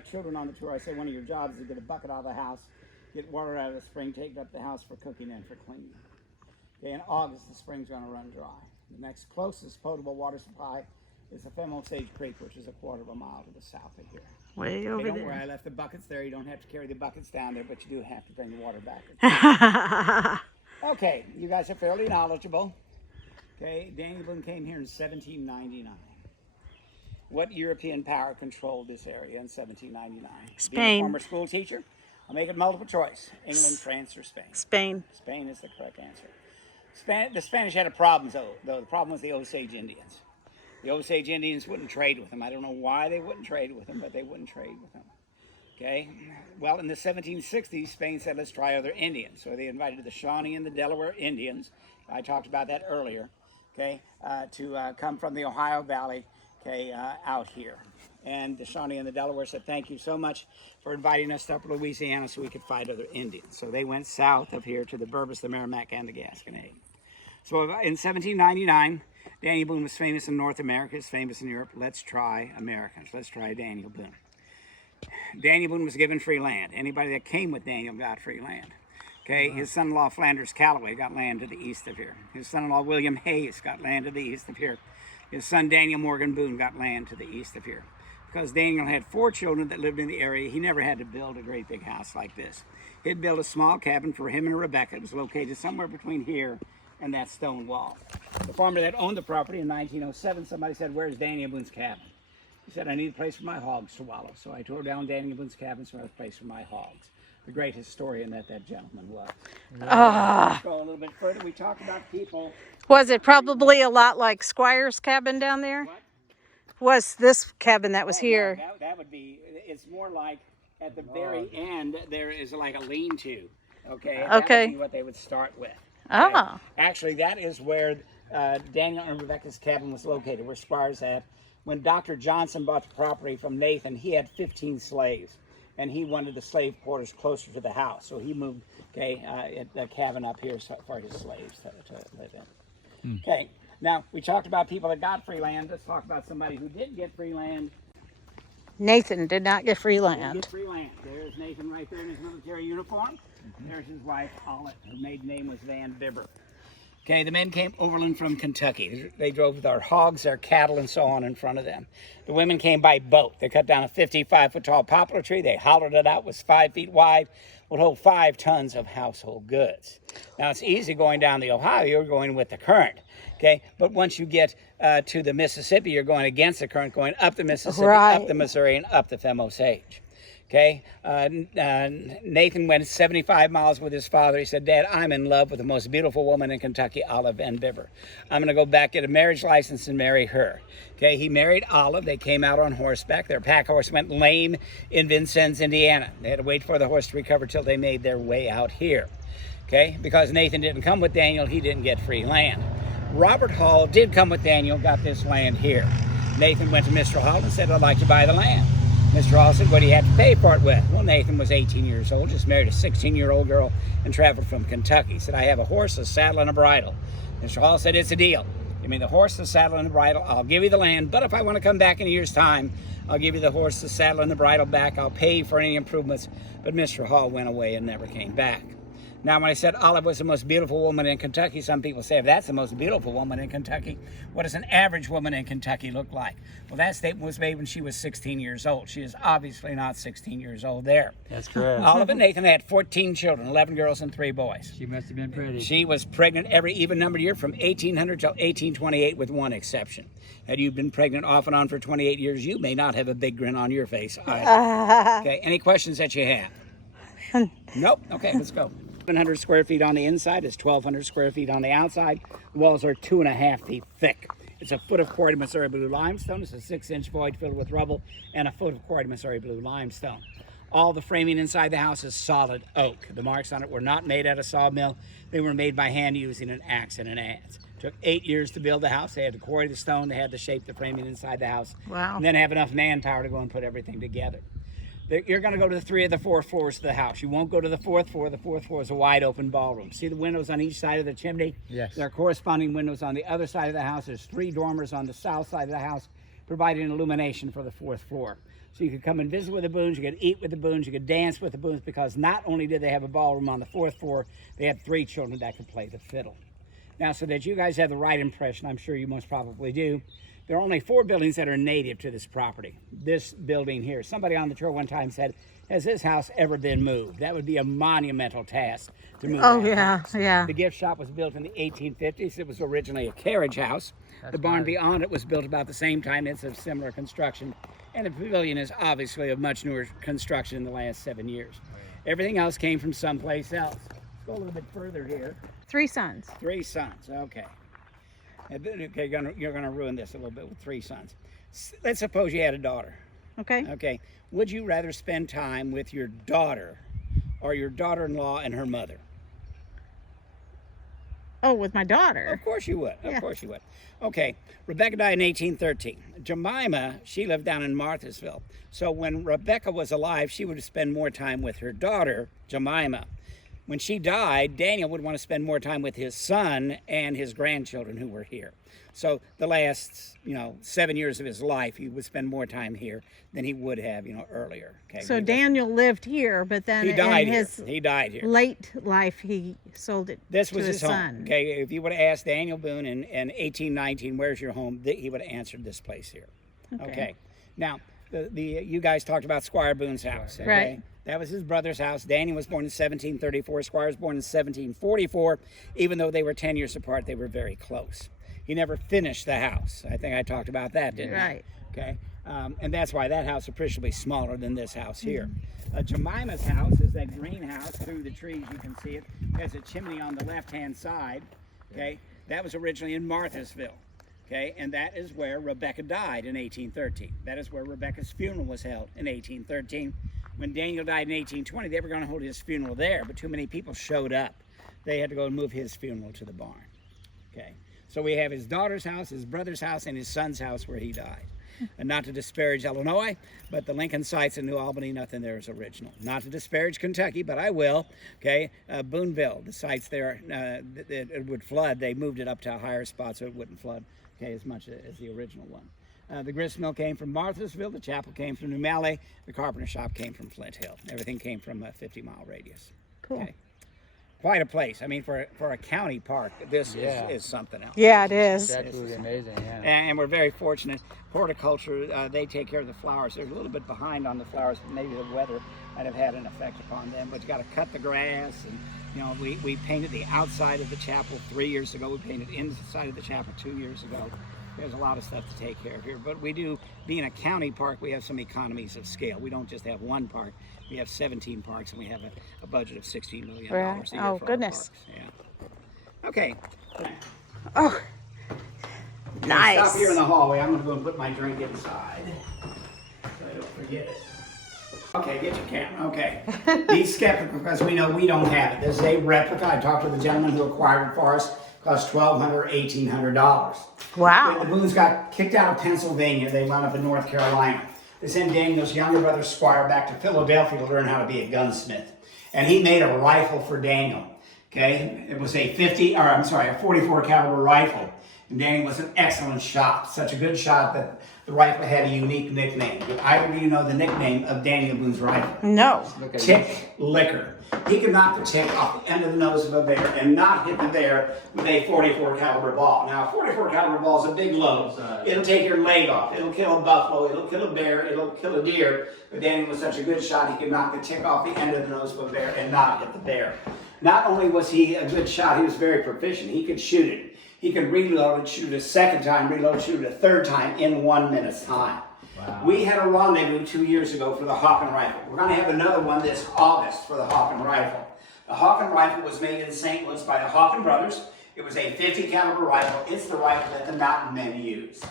got children on the tour, I say one of your jobs is to get a bucket out of the house, get water out of the spring, take it up the house for cooking and for cleaning. Okay, in August, the spring's going to run dry. The next closest potable water supply is the Femme Osage Creek, which is a quarter of a mile to the south of here. Way over don't there. worry, I left the buckets there. You don't have to carry the buckets down there, but you do have to bring the water back. Okay, you guys are fairly knowledgeable. Okay, Daniel Boone came here in 1799. What European power controlled this area in 1799? Spain. Being a former school teacher, I'll make it multiple choice. England, France, or Spain? Spain. Spain is the correct answer. The Spanish had a problem, though. The problem was the Osage Indians. The Osage Indians wouldn't trade with them. I don't know why they wouldn't trade with them, but they wouldn't trade with them. Okay? Well, in the 1760s, Spain said, let's try other Indians. So they invited the Shawnee and the Delaware Indians. I talked about that earlier. Okay? To come from the Ohio Valley, okay, out here. And the Shawnee and the Delaware said, thank you so much for inviting us up to Louisiana so we could fight other Indians. So they went south of here to the Bourbon, the Merrimack, and the Gasconade. So in 1799, Daniel Boone was famous in North America, is famous in Europe. Let's try Americans. Let's try Daniel Boone. Daniel Boone was given free land. Anybody that came with Daniel got free land. Okay, his son-in-law Flanders Calloway got land to the east of here. His son-in-law William Hayes got land to the east of here. His son Daniel Morgan Boone got land to the east of here. Because Daniel had 4 children that lived in the area, he never had to build a great big house like this. He'd build a small cabin for him and Rebecca. It was located somewhere between here and that stone wall. The farmer that owned the property in 1907, somebody said, where's Daniel Boone's cabin? He said, I need a place for my hogs to wallow. So I tore down Daniel Boone's cabin, so I had a place for my hogs. The great historian that gentleman was. Let's go a little bit further. We talked about people. Was it probably a lot like Squire's cabin down there? What? Was this cabin that was here? No, that would be, it's more like at the very end, there is like a lean-to. Okay? That would be what they would start with. Okay? Oh. Actually, that is where Daniel and Rebecca's cabin was located, where Squire's at. When Dr. Johnson bought the property from Nathan, he had 15 slaves, and he wanted the slave quarters closer to the house. So he moved, the cabin up here for his slaves to live in. Okay, now we talked about people that got free land. Let's talk about somebody who didn't get free land. Nathan did not get free land. Didn't get free land. There's Nathan right there in his military uniform. There's his wife, Olive. Her maiden name was Van Bibber. Okay, the men came overland from Kentucky. They drove with their hogs, their cattle, and so on in front of them. The women came by boat. They cut down a 55-foot tall poplar tree. They hollowed it out, was 5 feet wide, would hold 5 tons of household goods. Now, it's easy going down the Ohio. You're going with the current. Okay, but once you get to the Mississippi, you're going against the current, going up the Mississippi, up the Missouri, and up the Femme Osage. Okay, Nathan went 75 miles with his father. He said, Dad, I'm in love with the most beautiful woman in Kentucky, Olive Van Bibber. I'm going to go back, get a marriage license, and marry her. Okay, he married Olive. They came out on horseback. Their pack horse went lame in Vincennes, Indiana. They had to wait for the horse to recover till they made their way out here. Okay, because Nathan didn't come with Daniel, he didn't get free land. Robert Hall did come with Daniel, got this land here. Nathan went to Mr. Hall and said, I'd like to buy the land. Mr. Hall said, what do you have to pay for it with? Well, Nathan was 18 years old, just married a 16-year-old girl and traveled from Kentucky. He said, I have a horse, a saddle, and a bridle. Mr. Hall said, it's a deal. Give me the horse, the saddle, and the bridle. I'll give you the land, but if I want to come back in a year's time, I'll give you the horse, the saddle, and the bridle back. I'll pay you for any improvements. But Mr. Hall went away and never came back. Now, when I said Olive was the most beautiful woman in Kentucky, some people say, if that's the most beautiful woman in Kentucky, what does an average woman in Kentucky look like? Well, that statement was made when she was 16 years old. She is obviously not 16 years old there. That's correct. Olive and Nathan had 14 children, 11 girls and 3 boys. She must have been pretty. She was pregnant every even-numbered year from 1800 till 1828 with one exception. Had you been pregnant off and on for 28 years, you may not have a big grin on your face either. Okay, any questions that you have? Nope. Okay, let's go. 700 square feet on the inside, it's 1,200 square feet on the outside. The walls are 2.5 feet thick. It's a foot of quarried Missouri blue limestone. It's a 6-inch void filled with rubble and a foot of quarried Missouri blue limestone. All the framing inside the house is solid oak. The marks on it were not made at a sawmill. They were made by hand using an axe and an adze. It took 8 years to build the house. They had to quarry the stone. They had to shape the framing inside the house. Wow. And then have enough manpower to go and put everything together. You're going to go to 3 of the 4 floors of the house. You won't go to the 4th floor. The 4th floor is a wide open ballroom. See the windows on each side of the chimney? Yes. There are corresponding windows on the other side of the house. There's 3 dormers on the south side of the house, providing illumination for the 4th floor. So you could come and visit with the Boones, you could eat with the Boones, you could dance with the Boones, because not only did they have a ballroom on the 4th floor, they had 3 children that could play the fiddle. Now, so that you guys have the right impression, I'm sure you most probably do, there are only 4 buildings that are native to this property. This building here. Somebody on the tour one time said, has this house ever been moved? That would be a monumental task to move Oh, that yeah, house. yeah. The gift shop was built in the 1850s. It was originally a carriage house. The barn beyond it was built about the same time. It's of similar construction. And the pavilion is obviously of much newer construction in the last 7 years. Everything else came from someplace else. Let's go a little bit further here. 3 sons. 3 sons, okay. Okay, you're gonna ruin this a little bit with 3 sons. Let's suppose you had a daughter. Okay. Okay, would you rather spend time with your daughter or your daughter-in-law and her mother? Oh, with my daughter. Of course you would. Of Yeah. course you would. Okay, Rebecca died in 1813. Jemima, she lived down in Marthasville. So when Rebecca was alive, she would spend more time with her daughter, Jemima. When she died, Daniel would want to spend more time with his son and his grandchildren who were here. So the last, 7 years of his life, he would spend more time here than he would have, earlier. Okay. So Daniel lived here, but then He died in here. his He died here. late life, he sold it This to was his home. son. Okay, if you would have asked Daniel Boone in 1819, where's your home? He would have answered this place here. Okay. Now, you guys talked about Squire Boone's house. Okay? Right. That was his brother's house. Daniel was born in 1734. Squire was born in 1744. Even though they were 10 years apart, they were very close. He never finished the house. I think I talked about that, didn't I? Right. Okay. And that's why that house is appreciably smaller than this house here. Jemima's house is that greenhouse through the trees. You can see it. There's a chimney on the left-hand side. Okay. That was originally in Marthasville. Okay. And that is where Rebecca died in 1813. That is where Rebecca's funeral was held in 1813. When Daniel died in 1820, they were going to hold his funeral there, but too many people showed up. They had to go and move his funeral to the barn. Okay. So we have his daughter's house, his brother's house, and his son's house where he died. And not to disparage Illinois, but the Lincoln sites in New Albany, nothing there is original. Not to disparage Kentucky, but I will. Okay, Booneville, the sites there, it would flood. They moved it up to a higher spot so it wouldn't flood, okay, as much as the original one. The grist mill came from Marthasville. The chapel came from New Malley. The carpenter shop came from Flint Hill. Everything came from a 50-mile radius. Cool. Okay. Quite a place. I mean, for a county park, this is something else. Yeah, it is. It's absolutely amazing, yeah. And we're very fortunate. Horticulture, they take care of the flowers. They're a little bit behind on the flowers. Maybe the weather might have had an effect upon them. But you got to cut the grass, and we painted the outside of the chapel 3 years ago. We painted inside of the chapel 2 years ago. There's a lot of stuff to take care of here. But we do, being a county park, we have some economies of scale. We don't just have one park. We have 17 parks, and we have a budget of $16 million Right. a year Oh, for goodness. our parks. Yeah. Okay. Oh, nice. Stop here in the hallway. I'm going to go and put my drink inside so I don't forget it. Okay, get your camera. Okay. Be skeptical because we know we don't have it. This is a replica. I talked to the gentleman who acquired it for us. Cost $1,200, $1,800. Wow. When the Boones got kicked out of Pennsylvania, they wound up in North Carolina. They sent Daniel's younger brother Squire back to Philadelphia to learn how to be a gunsmith. And he made a rifle for Daniel. Okay? It was a 44 caliber rifle. And Daniel was an excellent shot. Such a good shot that the rifle had a unique nickname. Do either of you know the nickname of Daniel Boone's rifle? No. Tick Licker. He could knock the tick off the end of the nose of a bear and not hit the bear with a 44 caliber ball. Now, a 44 caliber ball is a big load. It'll take your leg off. It'll kill a buffalo. It'll kill a bear. It'll kill a deer. But Daniel was such a good shot, he could knock the tick off the end of the nose of a bear and not hit the bear. Not only was he a good shot, he was very proficient. He could shoot it. He could reload it, shoot it a second time, reload, shoot it a third time in 1 minute's time. Wow. We had a rendezvous 2 years ago for the Hawken rifle. We're going to have another one this August for the Hawken rifle. The Hawken rifle was made in St. Louis by the Hawken brothers. It was a 50 caliber rifle. It's the rifle that the mountain men use.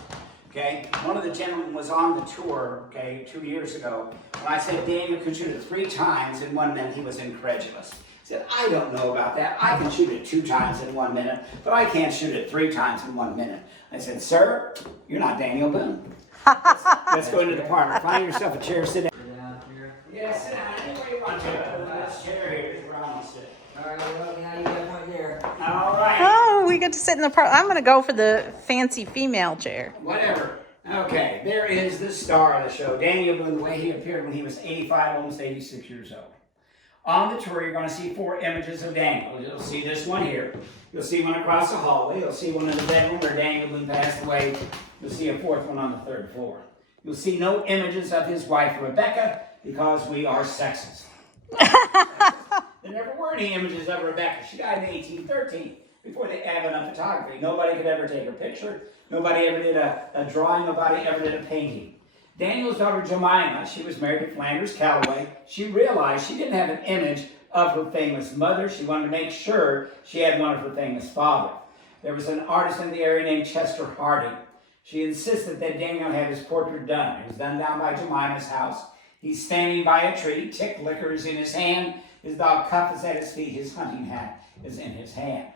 Okay, one of the gentlemen was on the tour, 2 years ago. When I said Daniel could shoot it 3 times in 1 minute, he was incredulous. He said, I don't know about that. I can shoot it 2 times in 1 minute, but I can't shoot it 3 times in 1 minute. I said, sir, you're not Daniel Boone. Let's go into the parlor. Find yourself a chair, sit down. Yeah, sit down anywhere you want to. This chair here is where I want to sit. All right, well, now you got one there. All right. Oh, we get to sit in the park. I'm going to go for the fancy female chair. Whatever. Okay, there is the star of the show, Daniel Boone, the way he appeared when he was 85, almost 86 years old. On the tour, you're going to see 4 images of Daniel. You'll see this one here. You'll see one across the hallway. You'll see one in the bedroom where Daniel Boone passed away. You'll see a 4th one on the 3rd floor. You'll see no images of his wife, Rebecca, because we are sexist. There never were any images of Rebecca. She died in 1813, before the advent of photography. Nobody could ever take her picture. Nobody ever did a drawing. Nobody ever did a painting. Daniel's daughter Jemima, she was married to Flanders Calloway. She realized she didn't have an image of her famous mother. She wanted to make sure she had one of her famous father. There was an artist in the area named Chester Harding. She insisted that Daniel have his portrait done. It was done down by Jemima's house. He's standing by a tree, tick liquor is in his hand, his dog Cuff is at his feet, his hunting hat is in his hand.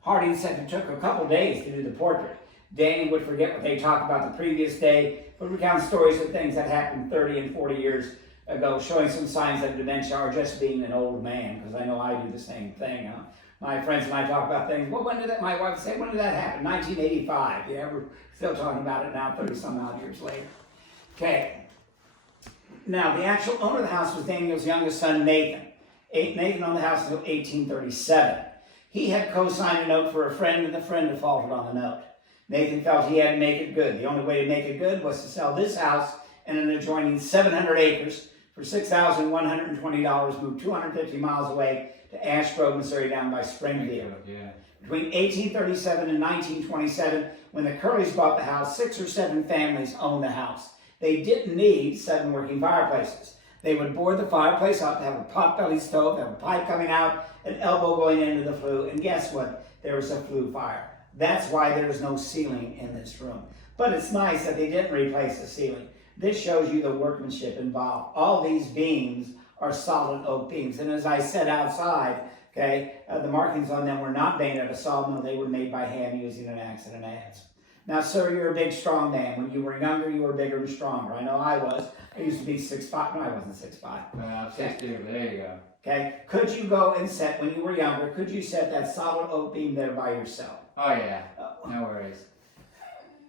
Harding said it took a couple days to do the portrait. Daniel would forget what they talked about the previous day, but recount stories of things that happened 30 and 40 years ago, showing some signs of dementia or just being an old man, because I know I do the same thing. My friends and I talk about things. Well, when did that, my wife say, when did that happen? 1985. Yeah, we're still talking about it now, 30 some odd years later. Okay. Now, the actual owner of the house was Daniel's youngest son, Nathan. Nathan owned the house until 1837. He had co-signed a note for a friend, and the friend defaulted on the note. Nathan felt he had to make it good. The only way to make it good was to sell this house and an adjoining 700 acres for $6,120, move 250 miles away to Ash Grove, Missouri, down by Springfield. Yeah. Between 1837 and 1927, when the Curleys bought the house, 6 or 7 families owned the house. They didn't need 7 working fireplaces. They would board the fireplace up, have a pot-belly stove, have a pipe coming out, an elbow going into the flue, and guess what? There was a flue fire. That's why there's no ceiling in this room. But it's nice that they didn't replace the ceiling. This shows you the workmanship involved. All these beams are solid oak beams. And as I said outside, okay, the markings on them were not made out of sawmill. They were made by hand using an axe and an adze. Now, sir, you're a big, strong man. When you were younger, you were bigger and stronger. I know I was. I used to be 6'5". No, I wasn't 6'5". I'm 6'2", there you go. Okay, could you go and set, when you were younger, could you set that solid oak beam there by yourself? Oh, yeah. No worries.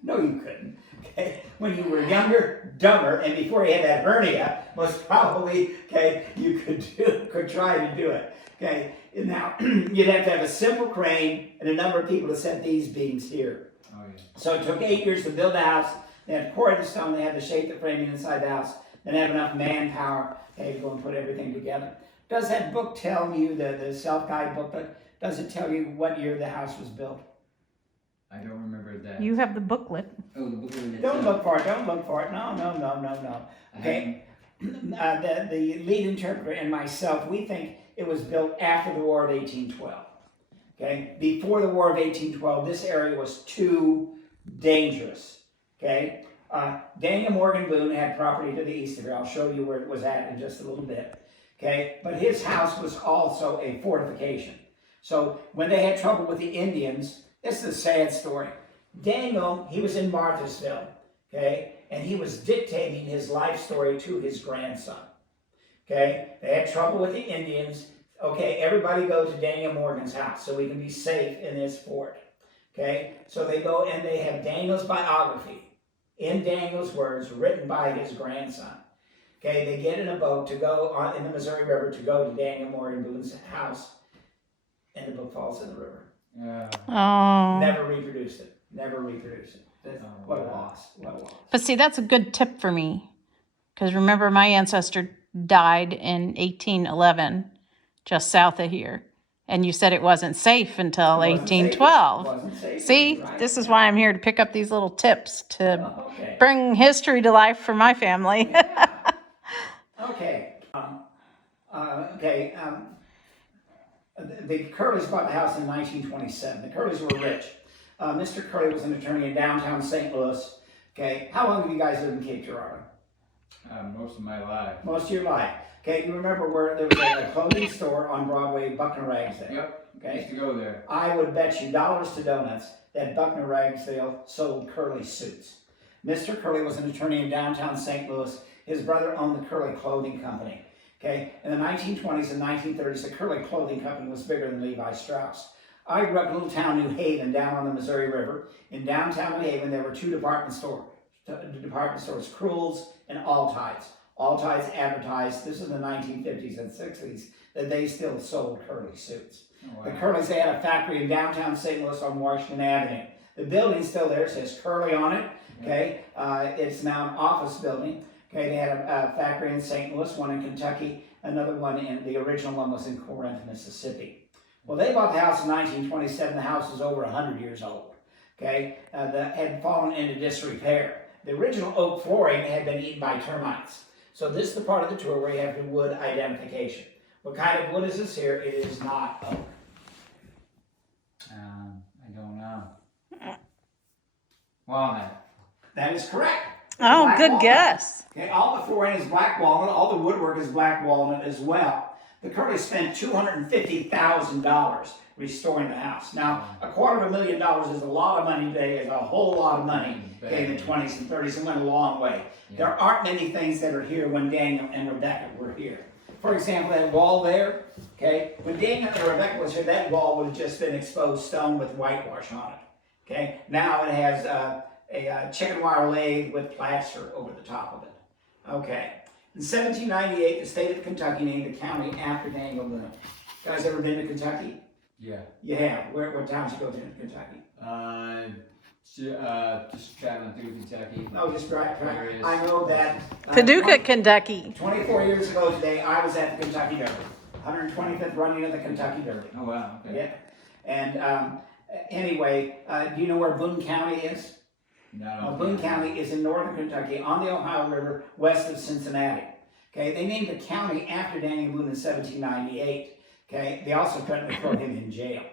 No, you couldn't. Okay, when you were younger, dumber, and before you had that hernia, most probably, okay, you could try to do it. Okay, and now you'd have to have a simple crane and a number of people to set these beams here. Oh, yeah. So it took 8 years to build the house. They had to quarry the stone. They had to shape the framing inside the house. Then have enough manpower, okay, to go and put everything together. Does that book tell you, the self-guide booklet, does it tell you what year the house was built? I don't remember that. You have the booklet. Oh, the booklet. Don't look for it. Don't look for it. No. Okay. The lead interpreter and myself, we think it was built after the War of 1812. Okay. Before the War of 1812, this area was too dangerous. Okay. Daniel Morgan Boone had property to the east of here. I'll show you where it was at in just a little bit. Okay. But his house was also a fortification. So when they had trouble with the Indians, this is a sad story. Daniel, he was in Marthasville, okay, and he was dictating his life story to his grandson, okay. They had trouble with the Indians. Okay, everybody go to Daniel Morgan's house so we can be safe in this fort, okay. So they go and they have Daniel's biography, in Daniel's words, written by his grandson. Okay, they get in a boat to go on in the Missouri River to go to Daniel Morgan Boone's house, and the book falls in the river. Oh. Never reproduced it. What a loss. But see, that's a good tip for me. Because remember, my ancestor died in 1811, just south of here. And you said it wasn't safe until 1812. Wasn't safe. See, Right. This is why I'm here to pick up these little tips to bring history to life for my family. Yeah. Okay. The Curleys bought the house in 1927. The Curleys were rich. Mr. Curley was an attorney in downtown St. Louis. Okay, how long have you guys lived in Cape Girardeau? Most of my life. Most of your life. Okay, you remember where there was a clothing store on Broadway, Buckner Ragsdale? Yep. Okay. Used to go there. I would bet you dollars to donuts that Buckner Ragsdale sold Curley suits. Mr. Curley was an attorney in downtown St. Louis. His brother owned the Curley Clothing Company. Okay, in the 1920s and 1930s, the Curley Clothing Company was bigger than Levi Strauss. I grew up in a little town, New Haven, down on the Missouri River. In downtown New Haven, there were 2 department stores. department stores, Cruels and All Tides. All Tides advertised, this is the 1950s and 60s, that they still sold Curly suits. Oh, wow. The Curlys, they had a factory in downtown St. Louis on Washington Avenue. The building's still there, it says Curly on it, okay? It's now an office building. Okay, they had a factory in St. Louis, one in Kentucky, another one the original one was in Corinth, Mississippi. Well, they bought the house in 1927, the house was over 100 years old, okay? That had fallen into disrepair. The original oak flooring had been eaten by termites. So this is the part of the tour where you have the wood identification. What kind of wood is this here? It is not oak. I don't know. Walnut. That is correct. Oh, Black good walnut. guess. Okay, all the flooring is black walnut. All the woodwork is black walnut as well. The Curlys spent $250,000 restoring the house. Now, $250,000 is a lot of money today. It's a whole lot of money. Okay, in the 20s and 30s, it went a long way. Yeah. There aren't many things that are here when Daniel and Rebecca were here. For example, that wall there, okay, when Daniel and Rebecca was here, that wall would have just been exposed stone with whitewash on it. Okay, now it has a chicken wire lathe with plaster over the top of it. Okay, in 1798, the state of Kentucky named the county after Daniel Boone. Guys ever been to Kentucky? Yeah. You have. What towns you go to in Kentucky? Just traveling through Kentucky. No, just right. Areas. I know that. Paducah, Kentucky. 24 years ago today, I was at the Kentucky Derby. 125th running of the Kentucky Derby. Oh, wow. Okay. Yeah. And anyway, do you know where Boone County is? No. Boone County is in northern Kentucky on the Ohio River west of Cincinnati. Okay, they named the county after Daniel Boone in 1798. Okay, they also threatened to throw him in jail.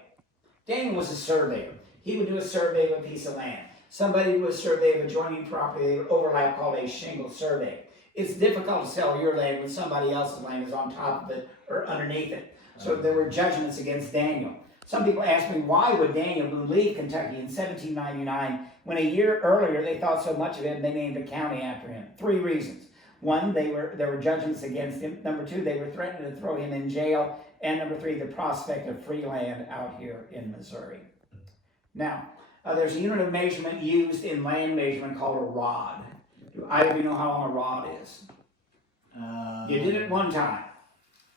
Daniel was a surveyor. He would do a survey of a piece of land. Somebody would do a survey of adjoining property. They would overlap, called a shingle survey. It's difficult to sell your land when somebody else's land is on top of it or underneath it. So there were judgments against Daniel. Some people ask me, why would Daniel Boone leave Kentucky in 1799 when a year earlier they thought so much of him they named a county after him? 3 reasons. One, there were judgments against him. Number 2, they were threatening to throw him in jail. And number 3, the prospect of free land out here in Missouri. Now, there's a unit of measurement used in land measurement called a rod. Do either of you know how long a rod is? You did it one time.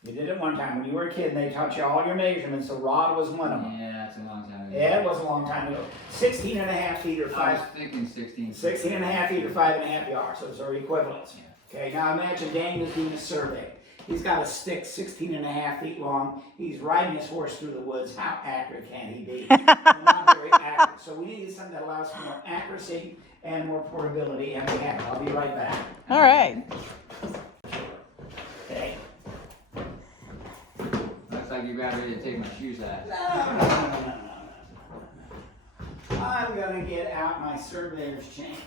You did it one time. When you were a kid, they taught you all your measurements. A rod was one of them. Yeah, that's a long time ago. Yeah, it was a long time ago. 16 and a half feet or I 5. was thinking 16. 16 and a half feet or 5.5 yards. Those are equivalents. Yeah. Okay, now imagine Daniel's doing a survey. He's got a stick 16 and a half feet long. He's riding his horse through the woods. How accurate can he be? Not very accurate. So we need something that allows for more accuracy and more portability, and we have it. I'll be right back. All right. Okay. Looks like you're about ready to take my shoes off. No. I'm going to get out my surveyor's chain.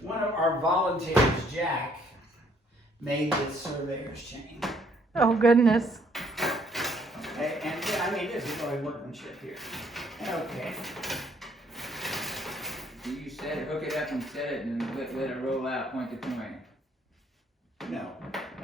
One of our volunteers, Jack, made this surveyor's chain. Oh, goodness. Okay, and yeah, I mean, this is really workmanship here. Okay. You said hook it up and set it and let it roll out point to point. No.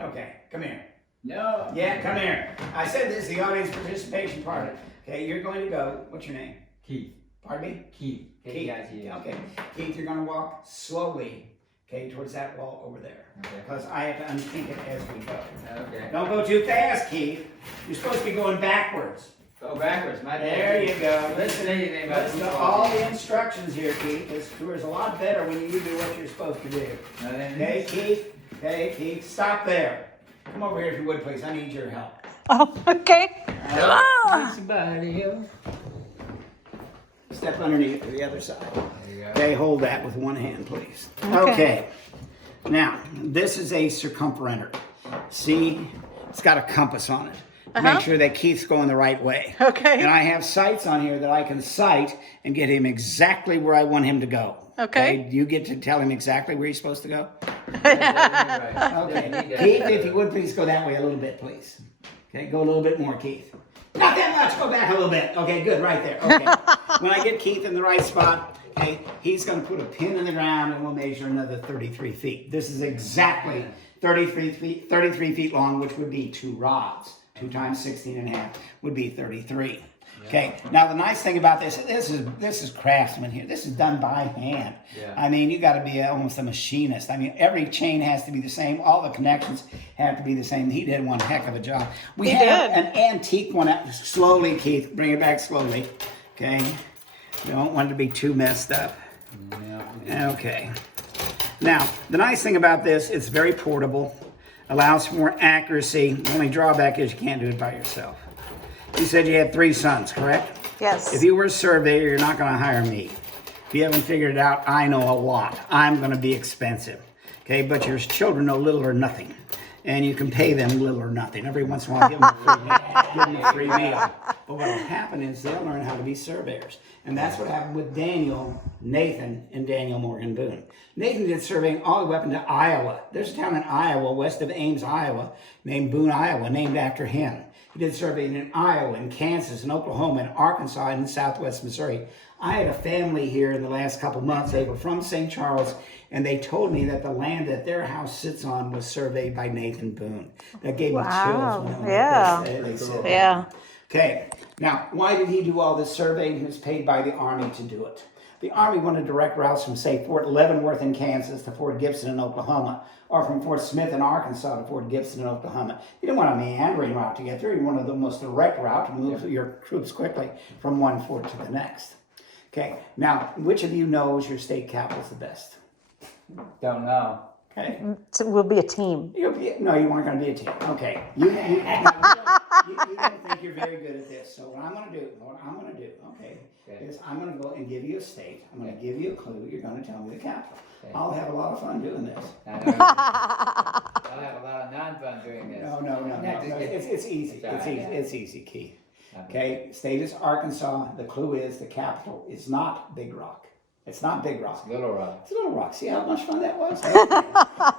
Okay, come here. No. Yeah, come here. I said this is the audience participation part of it. Okay, you're going to go. What's your name? Keith. Pardon me? Keith. Keith. Okay. Keith, you're going to walk slowly, okay, towards that wall over there. Okay. Because I have to unpink it as we go. Okay. Don't go too fast, Keith. You're supposed to be going backwards. Go backwards. My bad. There you go. Listen to anything about Listen to all the instructions here, Keith. This tour is a lot better when you do what you're supposed to do. Okay, Keith? Okay, Keith, stop there. Come over here if you would, please. I need your help. Oh, okay. Ah. Somebody else. Step underneath to the other side. There you go. Okay, hold that with one hand, please. Okay. Okay. Now, this is a circumferenter. See, it's got a compass on it. To Make sure that Keith's going the right way. Okay. And I have sights on here that I can sight and get him exactly where I want him to go. Okay. You get to tell him exactly where he's supposed to go? Right. Okay. Keith, if you would please go that way a little bit, please. Okay, go a little bit more, Keith. Not that much, go back a little bit. Okay, good, right there. Okay. When I get Keith in the right spot, okay, he's going to put a pin in the ground and we'll measure another 33 feet. This is exactly 33 feet long, which would be 2 rods. 2 times 16 and a half would be 33. Okay. Now the nice thing about this is craftsman here. This is done by hand. Yeah. I mean, you got to be almost a machinist. I mean, every chain has to be the same. All the connections have to be the same. He did one heck of a job. We He have did. an antique one. Slowly, Keith, bring it back slowly. Okay. We don't want it to be too messed up. Yeah. Okay. Now, the nice thing about this, it's very portable, allows for more accuracy. The only drawback is you can't do it by yourself. You said you had 3 sons, correct? Yes. If you were a surveyor, you're not going to hire me. If you haven't figured it out, I know a lot. I'm going to be expensive. Okay, but your children know little or nothing. And you can pay them little or nothing. Every once in a while, give them a free meal. But what will happen is they'll learn how to be surveyors. And that's what happened with Nathan, and Daniel Morgan Boone. Nathan did surveying all the way up into Iowa. There's a town in Iowa, west of Ames, Iowa, named Boone, Iowa, named after him. He did surveying in Iowa, in Kansas, in Oklahoma, in Arkansas, and in southwest Missouri. I had a family here in the last couple months. They were from St. Charles, and they told me that the land that their house sits on was surveyed by Nathan Boone. That gave me chills. When they said that. Yeah. Okay, now, why did he do all this surveying? He was paid by the Army to do it. The Army wanted direct routes from, say, Fort Leavenworth in Kansas to Fort Gibson in Oklahoma, or from Fort Smith in Arkansas to Fort Gibson in Oklahoma. You didn't want a meandering route to get there. You wanted the most direct route to move your troops quickly from one fort to the next. Okay, now, which of you knows your state capital is the best? Don't know. Okay. So we'll be a team. No, you weren't going to be a team. Okay. You don't think you're very good at this. So what I'm going to do, okay, is I'm going to go and give you a state. I'm going to give you a clue. You're going to tell me the capital. Okay. I'll have a lot of fun doing this. I'll have a lot of non-fun doing this. No. It's easy. It's all right, It's easy, Keith. Okay. State is Arkansas. The clue is the capital is not Big Rock. It's not Big Rock. Little Rock. It's Little Rock. See how much fun that was?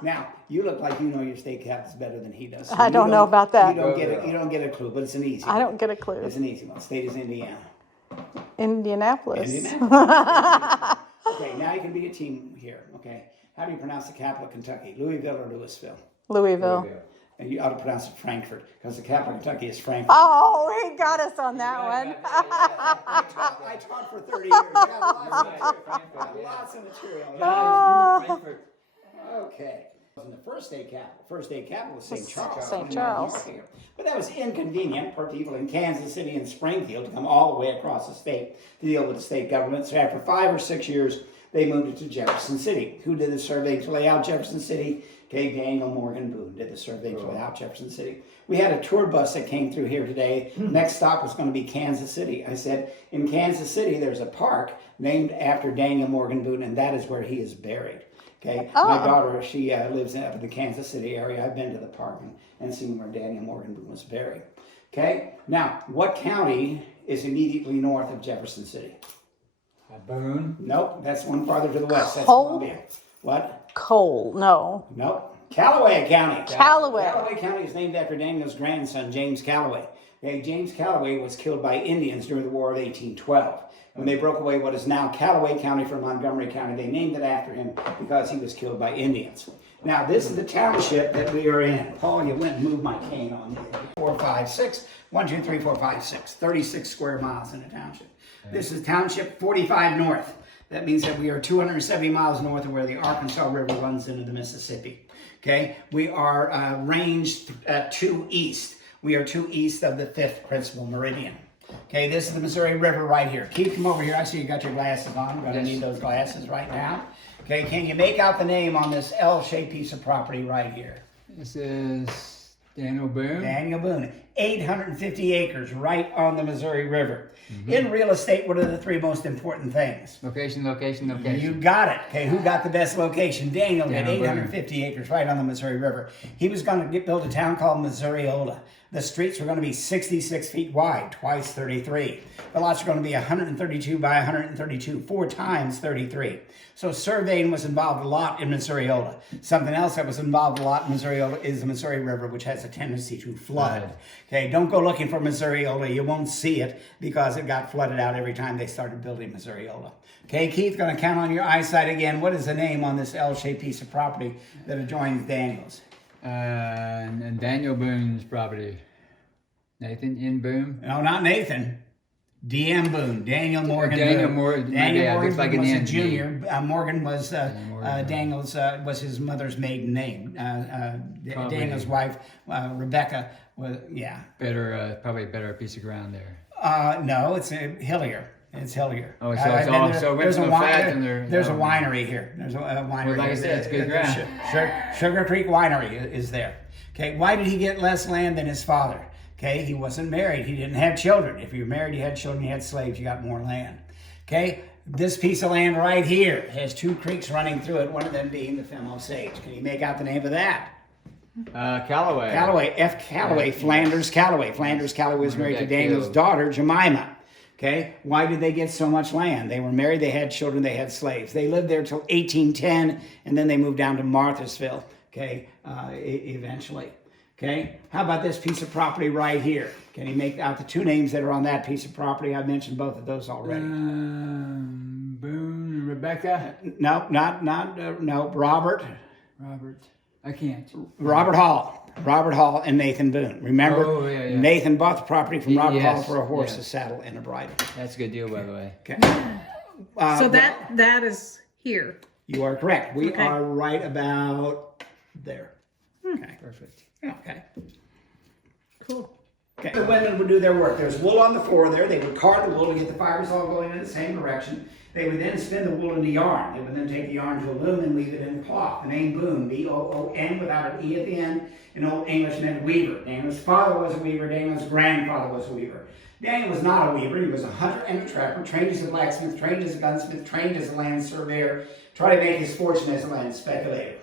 Now, you look like you know your state capital better than he does. So I don't know about that. You don't get a clue, but it's an easy one. I don't get a clue. It's an easy one. State is Indiana. Indianapolis. Okay, now you can be a team here. Okay. How do you pronounce the capital of Kentucky? Louisville or Louisville? Louisville. And you ought to pronounce it Frankfort, because the capital of Kentucky is Frankfort. Oh, he got us on that one. I taught for 30 years. I got lots of material. Frankfurt. Okay. It wasn't the first state capital was St. Charles. St. Charles. But that was inconvenient for people in Kansas City and Springfield to come all the way across the state to deal with the state government. So after 5 or 6 years, they moved it to Jefferson City. Who did the survey to lay out Jefferson City? Okay, Daniel Morgan Boone did the survey to lay out Jefferson City. We had a tour bus that came through here today. Next stop was going to be Kansas City. I said, in Kansas City, there's a park named after Daniel Morgan Boone, and that is where he is buried. Okay, my daughter, she lives up in the Kansas City area. I've been to the park and seen where Daniel Morgan Boone was buried. Okay, now, what county is immediately north of Jefferson City? Boone. Nope, that's one farther to the west. That's Cole? Columbia. What? Cole, no. Nope. Callaway County. Callaway. Callaway County is named after Daniel's grandson, James Callaway. Okay, James Callaway was killed by Indians during the War of 1812. When they broke away what is now Callaway County from Montgomery County, they named it after him because he was killed by Indians. Now, this is the township that we are in. Paul, you went and moved my cane on me. 4, 5, 6. 1, 2, 3, 4, 5, 6. 36 square miles in a township. This is township 45 north. That means that we are 270 miles north of where the Arkansas River runs into the Mississippi. Okay, we are ranged 2 east. We are 2 east of the 5th principal meridian. Okay, this is the Missouri River right here. Keith, come over here. I see you got your glasses on. You're going to need those glasses right now. Okay, can you make out the name on this L-shaped piece of property right here? This is Daniel Boone. Daniel Boone. 850 acres right on the Missouri River. In real estate, what are the 3 most important things? Location. You got it. Okay, who got the best location? Daniel did. Daniel 850 acres right on the Missouri River. He was going to build a town called Missouriola. The streets were going to be 66 feet wide, twice 33. The lots are going to be 132 by 132, 4 times 33. So surveying was involved a lot in Missouriola. Something else that was involved a lot in Missouriola is the Missouri River, which has a tendency to flood. Right. Okay, don't go looking for Missouriola. You won't see it because it got flooded out every time they started building Missouriola. Okay, Keith, going to count on your eyesight again. What is the name on this L-shaped piece of property that adjoins Daniel's? And Daniel Boone's property. Nathan in Boone. No, not Nathan. D.M. Boone, Daniel Morgan Daniel Boone. Morgan, Daniel yeah, Morgan looks like Boone an was a N. junior. Morgan was Morgan. Daniel's was his mother's maiden name. Probably. Daniel's wife, Rebecca, was Better, probably a better piece of ground there. No, it's Hillier. It's Hillier. Oh, so I've it's been all- there. so it went There's from a the fat and there's a oh. winery here. There's a winery. Well, like I here. said, it's good ground. Sugar Creek Winery is there. Okay, why did he get less land than his father? Okay, he wasn't married. He didn't have children. If you were married, you had children, you had slaves, you got more land. Okay, this piece of land right here has two creeks running through it, one of them being the Femme Osage. Can you make out the name of that? Callaway. Callaway, F. Callaway, Flanders Callaway. Flanders Callaway was married to Daniel's daughter, Jemima. Okay, why did they get so much land? They were married, they had children, they had slaves. They lived there till 1810, and then they moved down to Marthasville, okay, eventually. Okay, how about this piece of property right here? Can you make out the two names that are on that piece of property? I've mentioned both of those already. Boone, Rebecca, No, no, Robert. Robert. I can't. Robert Hall and Nathan Boone. Remember, Oh, yeah. Nathan bought the property from Robert Hall Yes, for a horse, yes. a saddle, and a bridle. That's a good deal, by the way. Okay. So that is here. You are correct. We Okay. are right about there. Okay. Perfect. Okay. Cool. Okay. The women would do their work. There's wool on the floor there. They would card the wool to get the fibers all going in the same direction. They would then spin the wool into yarn. They would then take the yarn to a loom and weave it in cloth. The name Boone, B-O-O-N, without an E at the end, in Old English meant weaver. Daniel's father was a weaver. Daniel's grandfather was a weaver. Daniel was not a weaver. He was a hunter and a trapper, trained as a blacksmith, trained as a gunsmith, trained as a land surveyor, tried to make his fortune as a land speculator.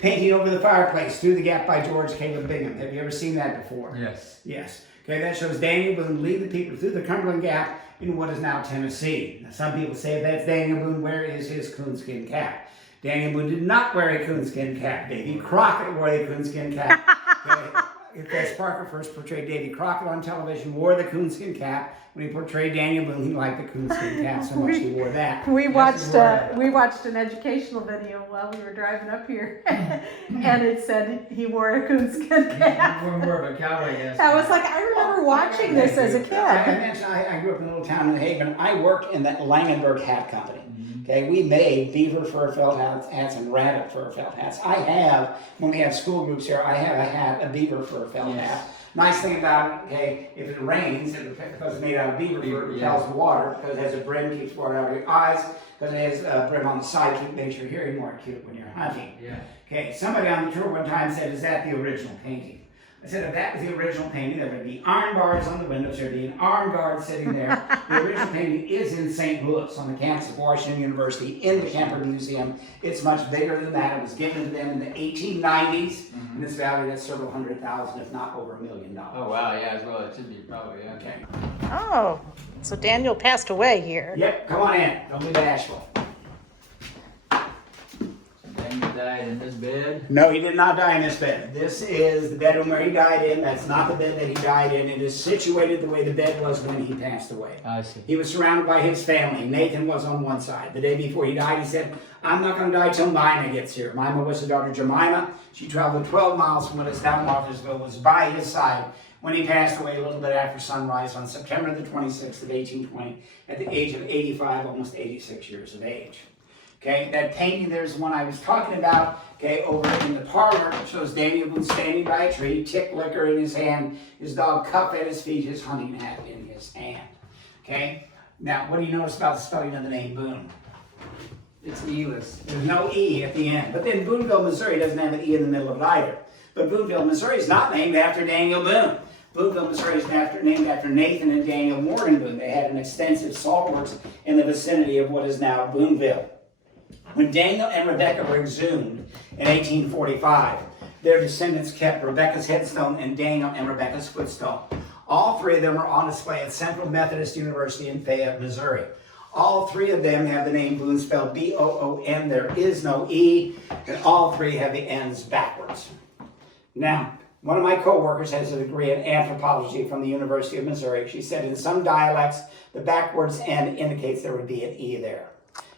Painting over the fireplace, Through the Gap by George Caleb Bingham. Have you ever seen that before? Yes. Yes. Okay, that shows Daniel Boone lead the people through the Cumberland Gap in what is now Tennessee. Now, some people say that's Daniel Boone. Where is his coonskin cap? Daniel Boone did not wear a coonskin cap. Davy Crockett wore the coonskin cap. Okay. Chris Parker first portrayed Davy Crockett on television, wore the coonskin cap. When he portrayed Daniel Boone, he liked the coonskin cap so much he wore that. We Yes, he wore that. watched an educational video while we were driving up here, and it said he wore a coonskin cap. We're more of a cowboy, yes. I was like, I remember watching this as a I kid. mentioned I grew up in a little town in Haven. I worked in that Langenberg Hat Company. Okay, we made beaver fur felt hats and rabbit fur felt hats. I have, when we have school groups here, I have a hat, a beaver fur felt hat. Nice thing about it, okay, if it rains, because it's made out of beaver fur, it repels the water, because it has a brim, keeps water out of your eyes, because it has a brim on the side, makes your hearing more acute when you're hunting. Yeah. Okay, somebody on the tour one time said, is that the original painting? I said, if that was the original painting, there would be iron bars on the windows, there'd be an armed guard sitting there. The original painting is in St. Louis on the campus of Washington University in the Kemper Museum. It's much bigger than that. It was given to them in the 1890s, and it's valued at several $100,000, if not over $1 million. Oh, wow, yeah, as well. It should be probably, yeah. Okay. Oh, so Daniel passed away here. Yep, come on in. Don't be bashful. Daniel died in this bed. No, he did not die in this bed. This is the bedroom where he died in. That's not the bed that he died in. It is situated the way the bed was when he passed away. I see. He was surrounded by his family. Nathan was on one side. The day before he died, he said, I'm not going to die till Mima gets here. Mima was his daughter Jemima. She traveled 12 miles from what is now Marthasville, was by his side when he passed away a little bit after sunrise on September the 26th of 1820 at the age of 85, almost 86 years of age. Okay, that painting there's the one I was talking about, okay, over in the parlor. It shows Daniel Boone standing by a tree, tick liquor in his hand, his dog Cup at his feet, his hunting hat in his hand. Okay, now what do you notice about the spelling of the name Boone? It's E-less. There's no E at the end. But then Booneville, Missouri doesn't have an E in the middle of it either. But Booneville, Missouri is not named after Daniel Boone. Booneville, Missouri is named after Nathan and Daniel Morgan Boone. They had an extensive salt works in the vicinity of what is now Booneville. When Daniel and Rebecca were exhumed in 1845, their descendants kept Rebecca's headstone and Daniel and Rebecca's footstone. All three of them are on display at Central Methodist University in Fayette, Missouri. All three of them have the name Boone spelled B-O-O-N. There is no E, and all three have the N's backwards. Now, one of my co-workers has a degree in anthropology from the University of Missouri. She said in some dialects, the backwards N indicates there would be an E there.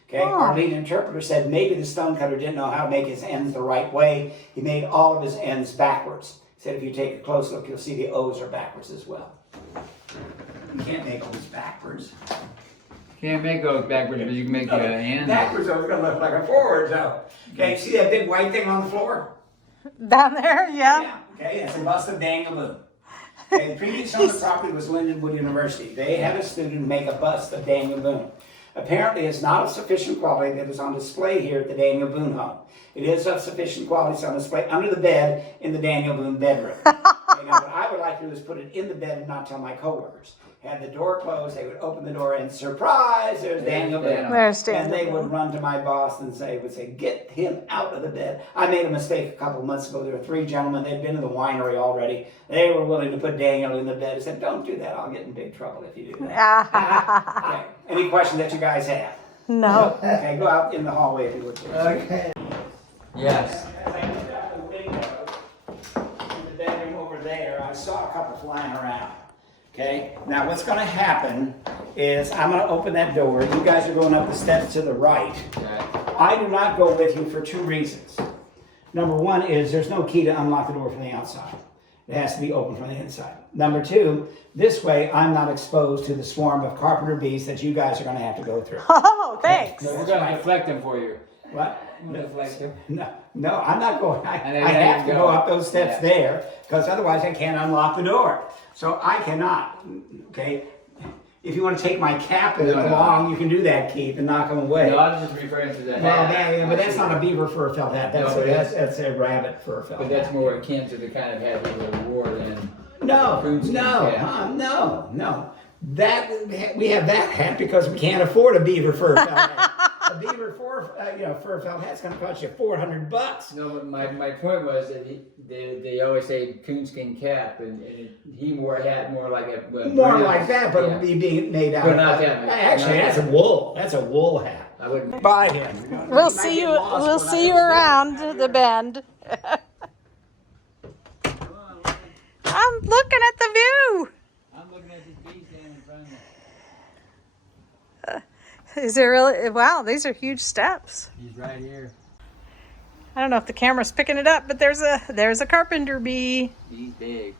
Okay, our lead interpreter said maybe the stonecutter didn't know how to make his N's the right way. He made all of his N's backwards. He said if you take a close look, you'll see the O's are backwards as well. You can't make those backwards. Can't make those backwards, but you can make the hand. Backwards are going to look like a forward, so. Okay, see that big white thing on the floor? Down there, yeah. Okay, that's a bust of Daniel Boone. Okay, the previous owner of the property was Lindenwood University. They had a student make a bust of Daniel Boone. Apparently, it's not of sufficient quality that is on display here at the Daniel Boone home. It is of sufficient quality, it's on display under the bed in the Daniel Boone bedroom. Okay, now, what I would like to do is put it in the bed and not tell my coworkers. Had the door closed, they would open the door and surprise, there's Daniel Boone. There's Daniel And they Boone. would run to my boss and would say, get him out of the bed. I made a mistake a couple of months ago. There were 3 gentlemen, they'd been to the winery already. They were willing to put Daniel in the bed. I said, don't do that, I'll get in big trouble if you do that. Okay. Any questions that you guys have? No. Okay, go out in the hallway if you would, please. Okay. Yes. As I looked out the window in the bedroom over there, I saw a couple flying around. Okay, now what's going to happen is I'm going to open that door. You guys are going up the steps to the right. Okay. I do not go with you for 2 reasons. Number 1 is there's no key to unlock the door from the outside. It has to be open from the inside. Number 2, this way I'm not exposed to the swarm of carpenter bees that you guys are going to have to go through. Oh, thanks. So we're gonna deflect them for you. What? I'm gonna deflect them. No, I'm not going. I And then have to you go go. up those steps there because otherwise I can't unlock the door. So I cannot. Okay. If you want to take my cap along, you can do that, Keith, and knock them away. No, I was just referring to the Well, hat. but that's not a beaver fur felt hat. That's, No, it is. that's a rabbit fur felt But hat. that's more akin to the kind of hat that was wore than No, coonskin no, cap. no. That we have that hat because we can't afford a beaver fur felt hat. A beaver fur felt hat's going to cost you $400. No, but my point was that they always say coonskin cap, and he wore a hat more like a More like that, but it would be being made out But of. not that much. Actually, Not that's that a wool. That's a wool hat. I wouldn't. Buy him. We'll see you. We'll see you around the bend. I'm looking at the view. I'm looking at this bee standing in front of me. Is there really? Wow, these are huge steps. He's right here. I don't know if the camera's picking it up, but there's a carpenter bee. He's big.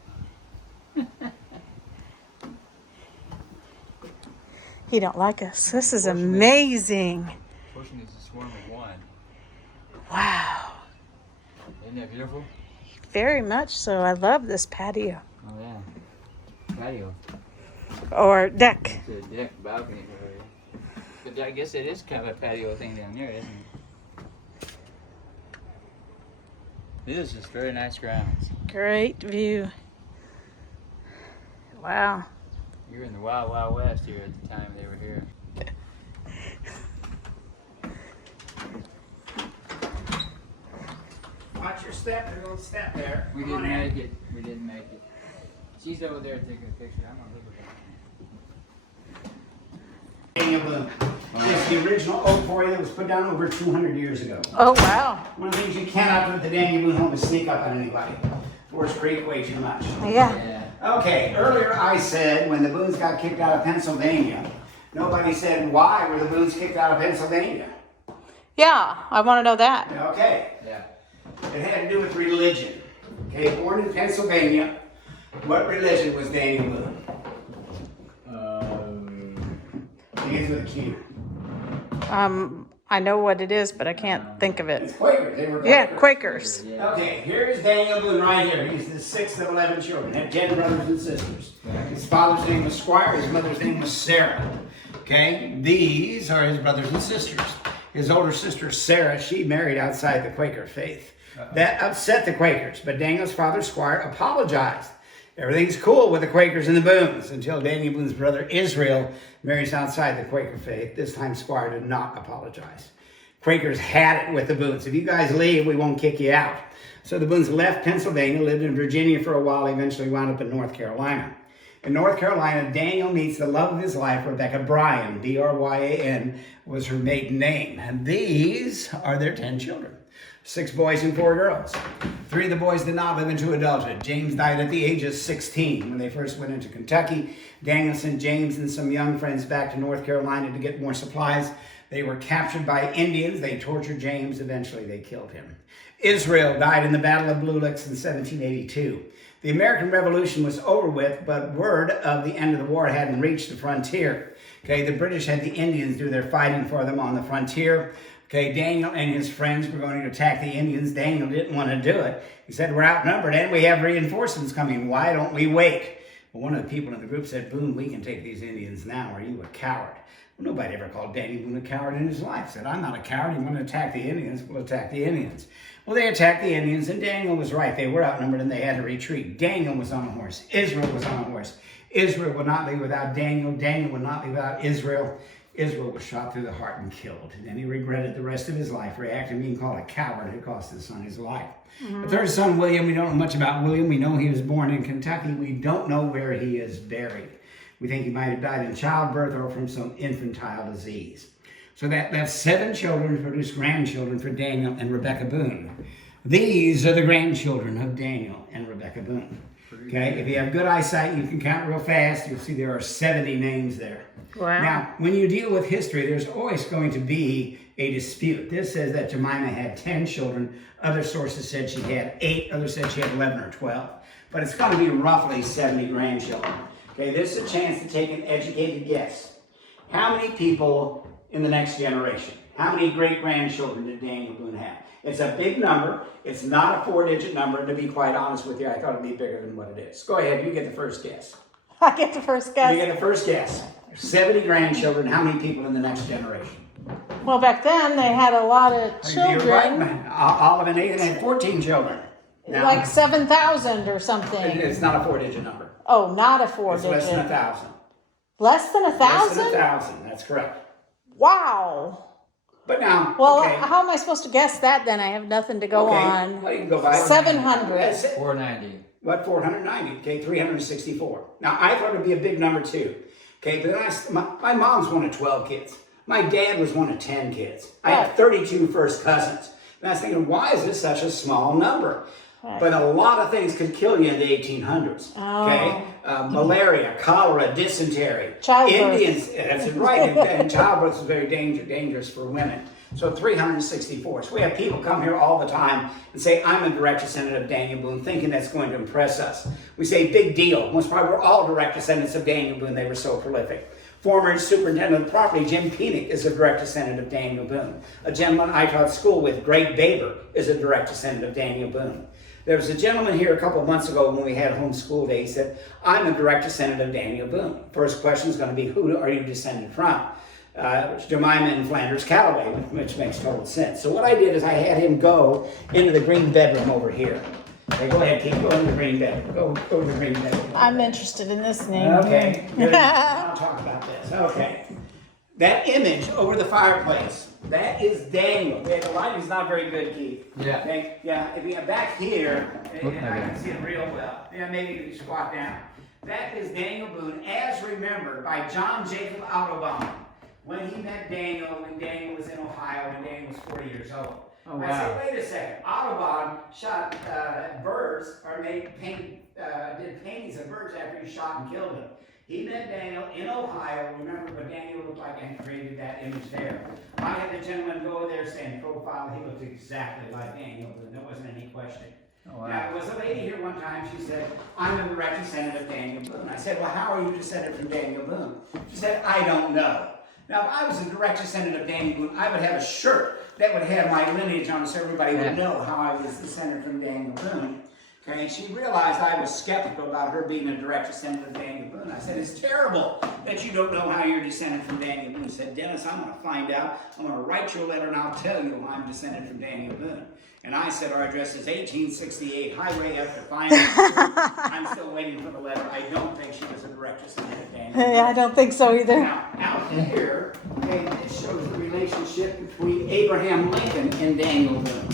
He don't like us. This is amazing. Pushing is a swarm of 1. Wow, Isn't that beautiful? very much so. I love this patio Oh yeah. Patio. or deck. It's a deck balcony area. But I guess it is kind of a patio thing down there, isn't it? This is just very nice grounds. Great view. Wow. You were in the Wild Wild West here at the time they were here. Watch your step. There's a little step there. We didn't make it. We didn't make it. She's over there taking a picture. I'm gonna look at Daniel Boone. It's the original oak quarry that was put down over 200 years ago. Oh wow. One of the things you cannot do at the Daniel Boone home is sneak up on anybody. Forest Creek way too much. Yeah. Yeah. Okay, earlier I said when the Boones got kicked out of Pennsylvania, nobody said why were the Boones kicked out of Pennsylvania. Yeah, I want to know that. Okay, Yeah. it had to do with religion. Okay, born in Pennsylvania, what religion was Daniel Boone? Begins with a Q. I know what it is, but I can't think of It's it. Quakers. They were Quakers. Yeah, Quakers. Yeah. Okay, here's Daniel Boone right here. He's the 6th of 11 children. Had 10 brothers and sisters. His father's name was Squire. His mother's name was Sarah. Okay, these are his brothers and sisters. His older sister Sarah, she married outside the Quaker faith. That upset the Quakers, but Daniel's father Squire apologized. Everything's cool with the Quakers and the Boones until Daniel Boone's brother Israel marries outside the Quaker faith. This time Squire did not apologize. Quakers had it with the Boones. If you guys leave, we won't kick you out. So the Boones left Pennsylvania, lived in Virginia for a while, eventually wound up in North Carolina. In North Carolina, Daniel meets the love of his life, Rebecca Bryan. B-R-Y-A-N was her maiden name. And these are their 10 children. 6 boys and 4 girls. 3 of the boys did not live into adulthood. James died at the age of 16 when they first went into Kentucky. Daniel sent James and some young friends back to North Carolina to get more supplies. They were captured by Indians. They tortured James. Eventually, they killed him. Israel died in the Battle of Blue Licks in 1782. The American Revolution was over with, but word of the end of the war hadn't reached the frontier. Okay, the British had the Indians do their fighting for them on the frontier. Okay, Daniel and his friends were going to attack the Indians. Daniel didn't want to do it. He said, we're outnumbered and we have reinforcements coming. Why don't we wait? Well, one of the people in the group said, Boone, we can take these Indians now. Are you a coward? Well, nobody ever called Daniel Boone a coward in his life. Said, I'm not a coward. You want to attack the Indians? We'll attack the Indians. Well, they attacked the Indians, and Daniel was right. They were outnumbered, and they had to retreat. Daniel was on a horse. Israel was on a horse. Israel would not be without Daniel. Daniel would not be without Israel. Israel was shot through the heart and killed. And then he regretted the rest of his life for acting being called a coward who cost his son his life. The third son, William, we don't know much about William. We know he was born in Kentucky. We don't know where he is buried. We think he might have died in childbirth or from some infantile disease. So that left 7 children to produce grandchildren for Daniel and Rebecca Boone. These are the grandchildren of Daniel and Rebecca Boone. Okay, if you have good eyesight, you can count real fast. You'll see there are 70 names there. Wow. Now, when you deal with history, there's always going to be a dispute. This says that Jemima had 10 children. Other sources said she had 8. Others said she had 11 or 12. But it's going to be roughly 70 grandchildren. Okay, this is a chance to take an educated guess. How many people in the next generation? How many great-grandchildren did Daniel Boone have? It's a big number. It's not a 4-digit number. And to be quite honest with you, I thought it'd be bigger than what it is. Go ahead, you get the first guess. I get the first guess. You get the first guess. 70 grandchildren. How many people in the next generation? Well, back then they had a lot of children. You're right, man. Olive and Nathan had 14 children. Now, Like 7,000 or something. it's not a 4-digit number. Oh, not a It's 4-digit. less than 1,000. Less than 1,000? Less than 1,000. That's correct. Wow. But now, Well, okay. how am I supposed to guess that then? I have nothing to go on. Well, you can go by 700. That's it. 490. What, 490? Okay, 364. Now, I thought it'd be a big number too. Okay, but then my mom's one of 12 kids. My dad was one of 10 kids. I have 32 first cousins. And I was thinking, why is this such a small number? But a lot of things could kill you in the 1800s. Okay, malaria, cholera, dysentery, Childbirth. Indians. That's right. And childbirth is very dangerous for women. So 364. So we have people come here all the time and say, I'm a direct descendant of Daniel Boone, thinking that's going to impress us. We say, big deal. Most probably we're all direct descendants of Daniel Boone. They were so prolific. Former superintendent of the property, Jim Peenick, is a direct descendant of Daniel Boone. A gentleman I taught school with, Greg Baber, is a direct descendant of Daniel Boone. There was a gentleman here a couple of months ago when we had homeschool day. He said, I'm a direct descendant of Daniel Boone. First question is going to be, who are you descended from? Jemima and Flanders Calloway, which makes total sense. So what I did is I had him go into the green bedroom over here. Okay, go ahead, keep going to the green bedroom. Go to the green bedroom. I'm interested in this name. Okay, good. I'll talk about this. Okay. That image over the fireplace, that is Daniel. Okay, the light is not very good, Keith. Yeah. Okay, yeah, if you have back here, and I Okay. can see it real well. Yeah, maybe you can squat down. That is Daniel Boone, as remembered by John Jacob Audubon when he met Daniel when Daniel was in Ohio when Daniel was 40 years old. Oh, I wow. said, wait a second. Audubon shot birds, or did paintings of birds after he shot and killed them. He met Daniel in Ohio. Remember what Daniel looked like and created that image there. I had the gentleman go there saying profile. He looked exactly like Daniel, but there wasn't any question. Oh, wow. Now, there was a lady here one time. She said, I'm a direct descendant of Daniel Boone. I said, well, how are you descended from Daniel Boone? She said, I don't know. Now, if I was a direct descendant of Daniel Boone, I would have a shirt that would have my lineage on it so everybody would know how I was descended from Daniel Boone. Okay, and she realized I was skeptical about her being a direct descendant of Daniel Boone. I said, it's terrible that you don't know how you're descended from Daniel Boone. She said, Dennis, I'm going to find out. I'm going to write you a letter and I'll tell you I'm descended from Daniel Boone. And I said, our address is 1868 Highway up to Firearms. I'm still waiting for the letter. I don't think she was a direct descendant of Daniel Boone. I don't think so either. Now, out here, okay, it shows the relationship between Abraham Lincoln and Daniel Boone.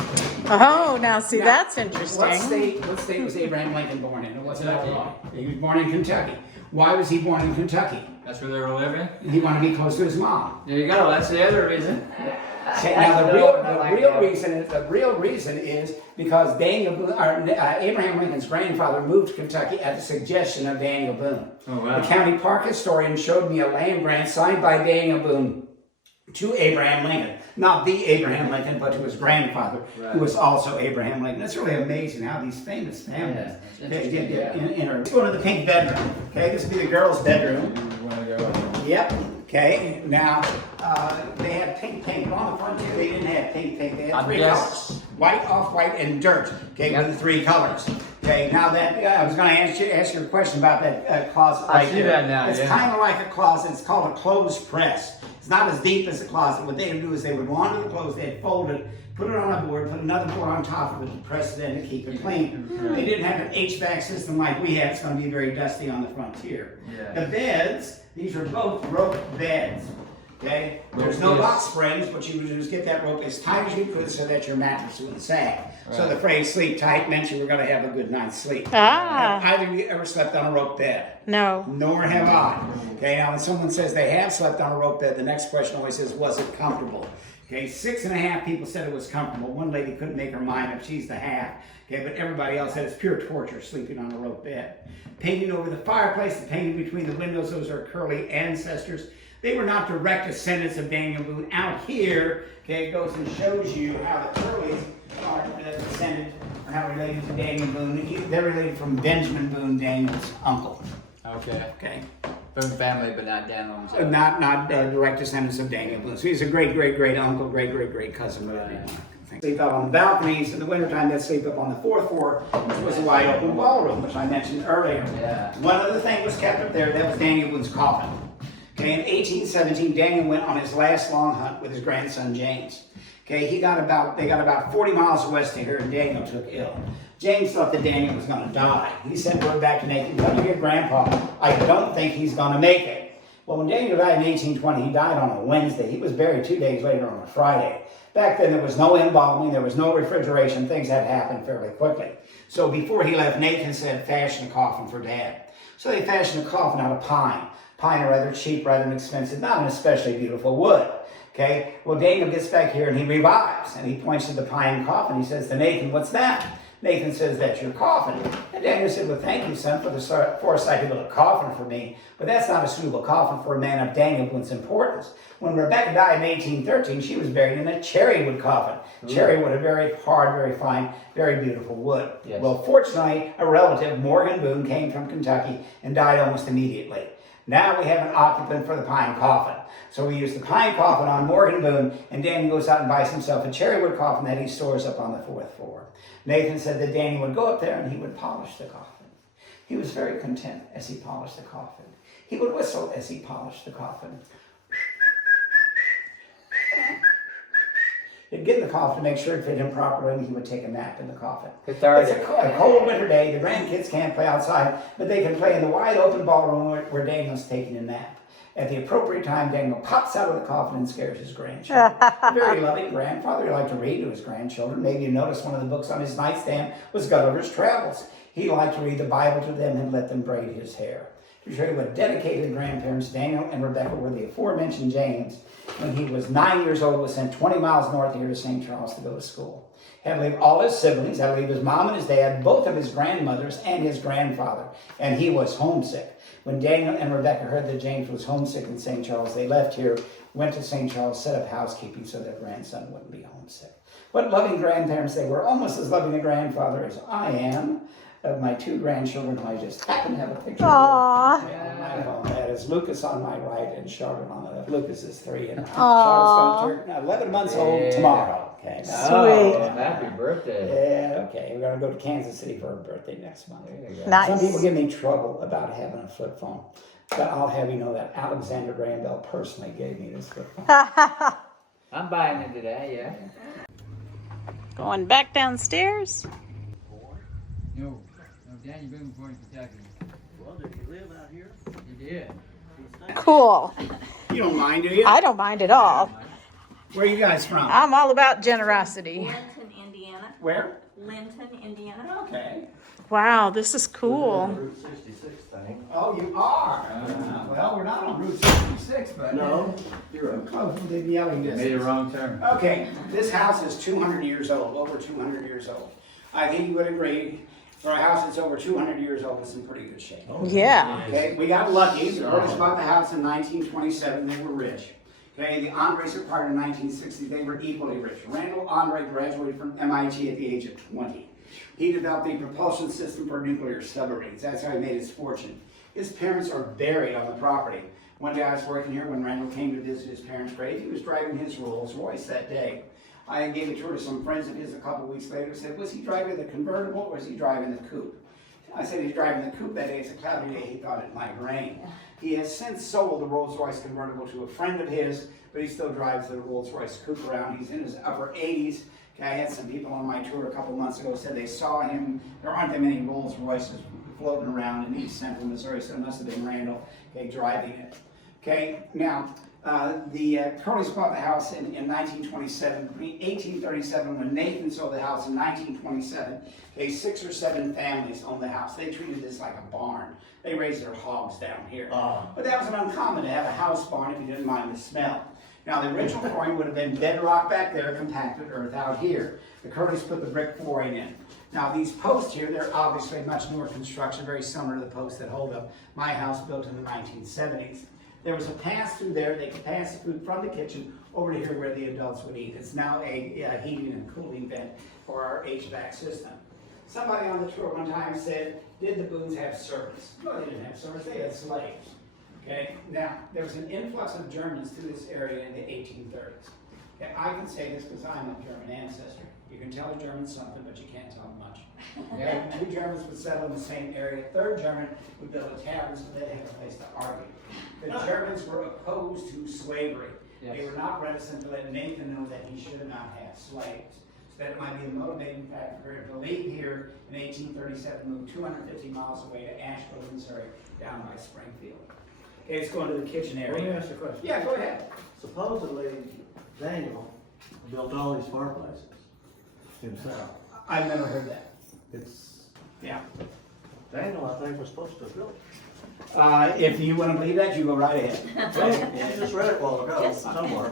Oh, now see, Now, that's interesting. What state was Abraham Lincoln born in? It wasn't Illinois. He was born in Kentucky. Why was he born in Kentucky? That's where they were living? He wanted to be close to his mom. There you go. That's the other reason. Okay, now the real reason is because Abraham Lincoln's grandfather moved to Kentucky at the suggestion of Daniel Boone. Oh, wow. The county park historian showed me a land grant signed by Daniel Boone to Abraham Lincoln. Not the Abraham Lincoln, but to his grandfather, who was also Abraham Lincoln. It's really amazing how these famous families enter. Let's go to the pink bedroom. Okay, this would be the girls' bedroom. Yep. Okay. Now, they had pink paint on the front too. They didn't have pink paint. They had three colors: white, off-white, and dirt. Okay, with the three colors. Okay. Now that I was going to ask you a question about that closet. I see that now. It's kind of like a closet. It's called a clothes press. It's not as deep as a closet. What they would do is they would launder the clothes. They'd fold it, put it on a board, put another board on top of it to press it in to keep it clean. They didn't have an HVAC system like we have. It's going to be very dusty on the frontier. The beds, these are both rope beds. Okay? There's no box springs. What you would do is get that rope as tight as you could so that your mattress wouldn't sag. So the phrase sleep tight meant you were going to have a good night's sleep. Have either of you ever slept on a rope bed? No. Nor have I. Okay, now when someone says they have slept on a rope bed, the next question always is, was it comfortable? Okay, 6.5 people said it was comfortable. One lady couldn't make her mind up, she's the half. Okay, but everybody else said it's pure torture sleeping on a rope bed. Painting over the fireplace, the painting between the windows, those are curly ancestors. They were not direct descendants of Daniel Boone. Out here, okay, it goes and shows you how the Curleys are descended, or how related to Daniel Boone. They're related from Benjamin Boone, Daniel's uncle. Okay. Boone family, but not Daniel himself. Not direct descendants of Daniel Boone. So he's a great uncle, great cousin. Sleep out on the balconies. In the wintertime, they'd sleep up on the 4th floor, which was a wide open ballroom, which I mentioned earlier. One other thing was kept up there. That was Daniel Boone's coffin. Okay, in 1817, Daniel went on his last long hunt with his grandson James. Okay, they got about 40 miles west of here, and Daniel took ill. James thought that Daniel was going to die. He sent word back to Nathan, "Tell your grandpa, I don't think he's going to make it." Well, when Daniel died in 1820, he died on a Wednesday. He was buried 2 days later on a Friday. Back then, there was no embalming, there was no refrigeration. Things had happened fairly quickly. So before he left, Nathan said, "Fashion a coffin for Dad." So they fashioned a coffin out of pine. Pine are rather cheap, rather inexpensive, not an especially beautiful wood. Okay, well, Daniel gets back here and he revives, and he points to the pine coffin. He says to Nathan, "What's that?" Nathan says, "That's your coffin." And Daniel said, "Well, thank you, son, for the foresight to build a coffin for me, but that's not a suitable coffin for a man of Daniel Boone's importance." When Rebecca died in 1813, she was buried in a cherry wood coffin. Cherry wood, a very hard, very fine, very beautiful wood. Well, fortunately, a relative, Morgan Boone, came from Kentucky and died almost immediately. Now we have an occupant for the pine coffin. So we use the pine coffin on Morgan Boone, and Daniel goes out and buys himself a cherry wood coffin that he stores up on the 4th floor. Nathan said that Daniel would go up there and he would polish the coffin. He was very content as he polished the coffin. He would whistle as he polished the coffin. He'd get in the coffin to make sure it fit him properly, and he would take a nap in the coffin. It's a cold winter day. The grandkids can't play outside, but they can play in the wide open ballroom where Daniel's taking a nap. At the appropriate time, Daniel pops out of the coffin and scares his grandchildren. A very loving grandfather. He liked to read to his grandchildren. Maybe you noticed one of the books on his nightstand was Gulliver's Travels. He liked to read the Bible to them and let them braid his hair. To show you what dedicated grandparents Daniel and Rebecca were, the aforementioned James, when he was 9 years old, was sent 20 miles north here to St. Charles to go to school. Had to leave all his siblings, had to leave his mom and his dad, both of his grandmothers, and his grandfather. And he was homesick. When Daniel and Rebecca heard that James was homesick in St. Charles, they left here, went to St. Charles, set up housekeeping so their grandson wouldn't be homesick. What loving grandparents they were, almost as loving a grandfather as I am of my 2 grandchildren who I just happen to have a picture of. My phone. That is Lucas on my right and Charlotte on the left. Lucas is 3 and Charlotte's going to turn 11 months old tomorrow. Okay. Sweet. Happy birthday. Yeah, okay. We're going to go to Kansas City for her birthday next month. Nice. Some people give me trouble about having a flip phone, but I'll have you know that Alexander Graham Bell personally gave me this flip phone. I'm buying it today, yeah. Going back downstairs. No, Daniel Boone was born in Kentucky. Well, did you live out here? He did. Cool. You don't mind, do you? I don't mind at all. Where are you guys from? I'm all about generosity. Linton, Indiana. Where? Linton, Indiana. Okay. Wow, this is cool. Route 66, I think. Oh, you are? Well, we're not on Route 66, but... No, you're We're close to the yelling Made a distance. wrong turn. Okay, this house is 200 years old, over 200 years old. I think you would agree, for a house that's over 200 years old, it's in pretty good shape. Yeah. Okay, we got lucky. The artists bought the house in 1927. They were rich. Okay, the Andres are part in 1960. They were equally rich. Randall Andre graduated from MIT at the age of 20. He developed a propulsion system for nuclear submarines. That's how he made his fortune. His parents are buried on the property. One day I was working here when Randall came to visit his parents' grave. He was driving his Rolls Royce that day. I gave a tour to some friends of his a couple weeks later. Said, was he driving the convertible or was he driving the coupe? I said he's driving the coupe that day. It's a cloudy day. He thought it might rain. He has since sold the Rolls Royce convertible to a friend of his, but he still drives the Rolls Royce coupe around. He's in his upper 80s. Okay, I had some people on my tour a couple months ago said they saw him. There aren't that many Rolls Royces floating around in East Central Missouri, so it must have been Randall, okay, driving it. Okay, now, the Curleys bought the house in 1927. Between 1837, when Nathan sold the house in 1927, okay, 6 or 7 families owned the house. They treated this like a barn. They raised their hogs down here. But that was an uncommon to have a house barn if you didn't mind the smell. Now, the original flooring would have been bedrock back there, compacted earth out here. The Curleys put the brick flooring in. Now, these posts here, they're obviously much newer construction, very similar to the posts that hold up my house built in the 1970s. There was a pass-through there. They could pass the food from the kitchen over to here where the adults would eat. It's now a heating and cooling vent for our HVAC system. Somebody on the tour one time said, did the Boones have servants? No, they didn't have servants. They had slaves. Okay, now, there was an influx of Germans to this area in the 1830s. Okay, I can say this because I'm of German ancestry. You can tell a German something, but you can't tell them much. Okay, 2 Germans would settle in the same area. 3rd German would build a tavern so they had a place to argue. The Germans were opposed to slavery. Yes. They were not reticent to let Nathan know that he should not have slaves. So that might be the motivating factor for him to leave here in 1837, move 250 miles away to Asheville, Missouri, down by Springfield. Okay, let's go into the kitchen area. Let me ask you a question. Yeah, go ahead. Supposedly, Daniel built all these fireplaces himself. I've never heard that. It's, Yeah. Daniel, I think, was supposed to have built it. If you want to believe that, you go right ahead. I just read it a while ago, somewhere.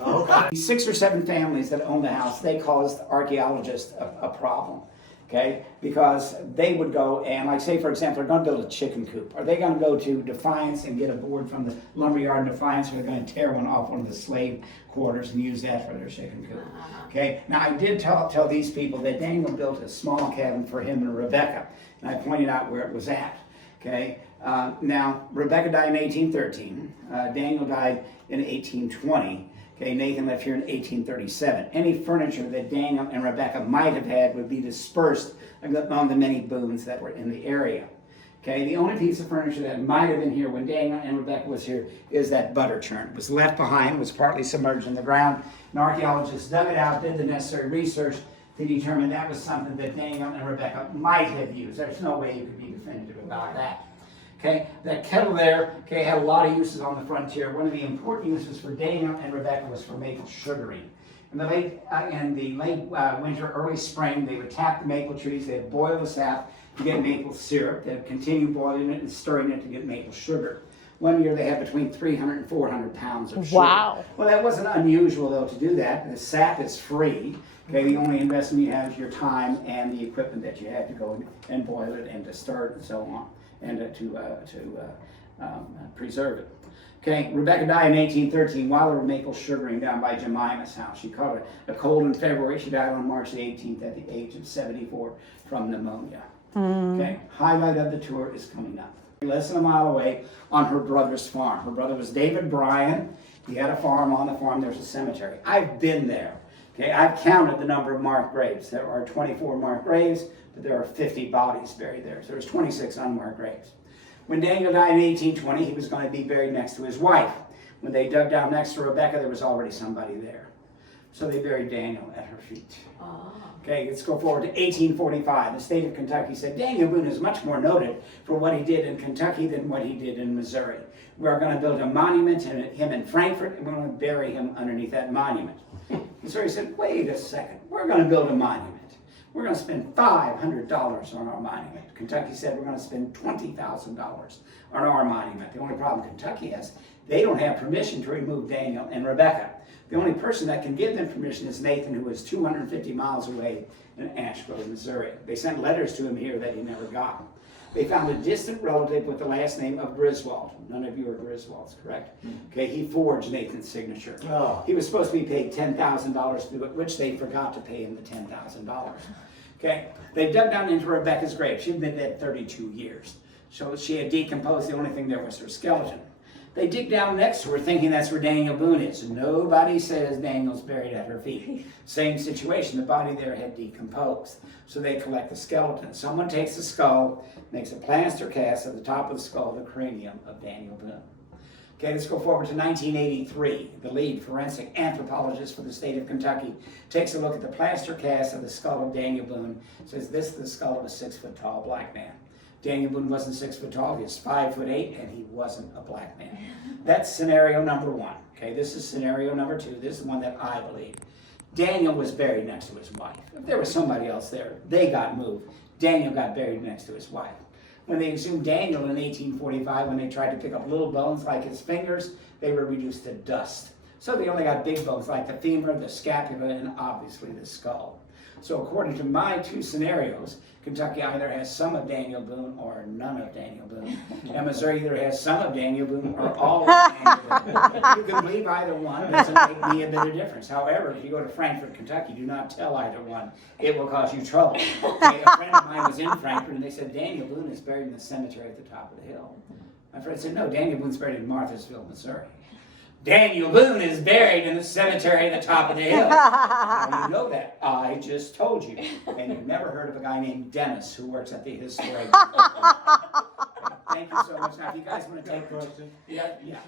Oh, okay. 6 or 7 families that owned the house, they caused archaeologists a problem. Okay, because they would go and, like, say, for example, they're going to build a chicken coop. Are they going to go to Defiance and get a board from the lumberyard in Defiance, or they're going to tear one off one of the slave quarters and use that for their chicken coop? Okay, now I did tell these people that Daniel built a small cabin for him and Rebecca, and I pointed out where it was at. Okay, now Rebecca died in 1813. Daniel died in 1820. Okay, Nathan left here in 1837. Any furniture that Daniel and Rebecca might have had would be dispersed among the many Boones that were in the area. Okay, the only piece of furniture that might have been here when Daniel and Rebecca was here is that butter churn. It was left behind, was partly submerged in the ground. An archaeologist dug it out, did the necessary research to determine that was something that Daniel and Rebecca might have used. There's no way you could be definitive about that. Okay, that kettle there, okay, had a lot of uses on the frontier. One of the important uses for Daniel and Rebecca was for maple sugaring. In the late winter, early spring, they would tap the maple trees. They'd boil the sap to get maple syrup. They'd continue boiling it and stirring it to get maple sugar. One year they had between 300 and 400 pounds of sugar. Wow. Well, that wasn't unusual, though, to do that. The sap is free. Okay, the only investment you have is your time and the equipment that you had to go and boil it and to stir it and so on, and to preserve it. Okay, Rebecca died in 1813 while they were maple sugaring down by Jemima's house. She caught a cold in February. She died on March the 18th at the age of 74 from pneumonia. Okay, highlight of the tour is coming up. Less than a mile away on her brother's farm. Her brother was David Bryan. He had a farm. On the farm there's a cemetery. I've been there. Okay, I've counted the number of marked graves. There are 24 marked graves, but there are 50 bodies buried there. So there's 26 unmarked graves. When Daniel died in 1820, he was going to be buried next to his wife. When they dug down next to Rebecca, there was already somebody there. So they buried Daniel at her feet. Okay, let's go forward to 1845. The state of Kentucky said, Daniel Boone is much more noted for what he did in Kentucky than what he did in Missouri. We're going to build a monument to him in Frankfort, and we're going to bury him underneath that monument. Missouri said, wait a second, we're going to build a monument. We're going to spend $500 on our monument. Kentucky said we're going to spend $20,000 on our monument. The only problem Kentucky has, they don't have permission to remove Daniel and Rebecca. The only person that can give them permission is Nathan, who is 250 miles away in Asheville, Missouri. They sent letters to him here that he never got. They found a distant relative with the last name of Griswold. None of you are Griswolds, correct? Okay, he forged Nathan's signature. Oh. He was supposed to be paid $10,000 to do it, which they forgot to pay him the $10,000. Okay, they dug down into Rebecca's grave. She'd been dead 32 years. So she had decomposed. The only thing there was her skeleton. They dig down next to her thinking that's where Daniel Boone is. Nobody says Daniel's buried at her feet. Same situation, the body there had decomposed. So they collect the skeleton. Someone takes the skull, makes a plaster cast of the top of the skull, the cranium of Daniel Boone. Okay, let's go forward to 1983. The lead forensic anthropologist for the state of Kentucky takes a look at the plaster cast of the skull of Daniel Boone, says this is the skull of a 6-foot-tall black man. Daniel Boone wasn't 6 foot tall, he was 5'8", and he wasn't a black man. That's scenario number 1. Okay, this is scenario number 2. This is the one that I believe. Daniel was buried next to his wife. If there was somebody else there, they got moved. Daniel got buried next to his wife. When they exhumed Daniel in 1845, when they tried to pick up little bones like his fingers, they were reduced to dust. So they only got big bones like the femur, the scapula, and obviously the skull. So according to my 2 scenarios, Kentucky either has some of Daniel Boone or none of Daniel Boone. And Missouri either has some of Daniel Boone or all of Daniel Boone. You can believe either one, doesn't make me a bit of difference. However, if you go to Frankfort, Kentucky, do not tell either one. It will cause you trouble. Okay, a friend of mine was in Frankfort and they said, Daniel Boone is buried in the cemetery at the top of the hill. My friend said, no, Daniel Boone's buried in Marthasville, Missouri. Daniel Boone is buried in the cemetery at the top of the hill. How do you know that? I just told you. And you've never heard of a guy named Dennis who works at the historic. Thank you so much. Now, if you guys want to take... Question? Yeah.